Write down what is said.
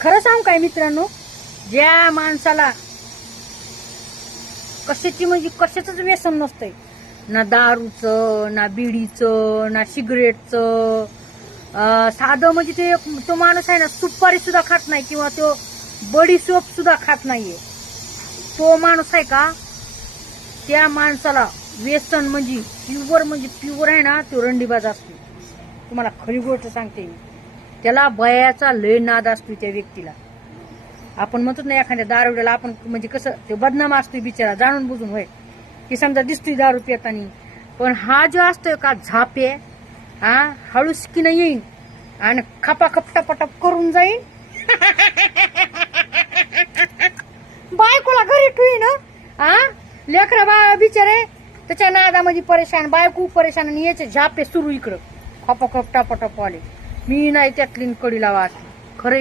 खरं सांगू काय मित्रांनो, ज्या माणसाला कशाची म्हणजे कशाच व्यसन नसतंय, ना दारूचं, ना बिडीचं, ना सिगरेटचं, साधं म्हणजे ते तो माणूस आहे ना सुपारी सुद्धा खात नाही किंवा तो बडी सोप सुद्धा खात नाहीये, तो माणूस आहे का, त्या माणसाला व्यसन म्हणजे प्युअर आहे ना, तो रंडीबाज असतो. तुम्हाला खरी गोष्ट सांगते मी, त्याला बयाचा लय नाद असतो त्या व्यक्तीला. आपण म्हणतो ना एखाद्या दारुड्याला आपण म्हणजे कसं ते बदनाम असतोय बिचारा जाणून बुजून, होय की समजा दिसतोय दारू पितानी, पण हा जो असतोय का झापे, हा हळूसकीनं येईन आणि खपाखप टपाटप करून जाईन, बायकोला घरी ठेवीन, हा लेकरा बा बिचारे त्याच्या नादामध्ये परेशान, बायको परेशान आणि याचे झापे सुरू इकडं खपाखप टपाटप आले. मी नाही त्यातली कडी लावा.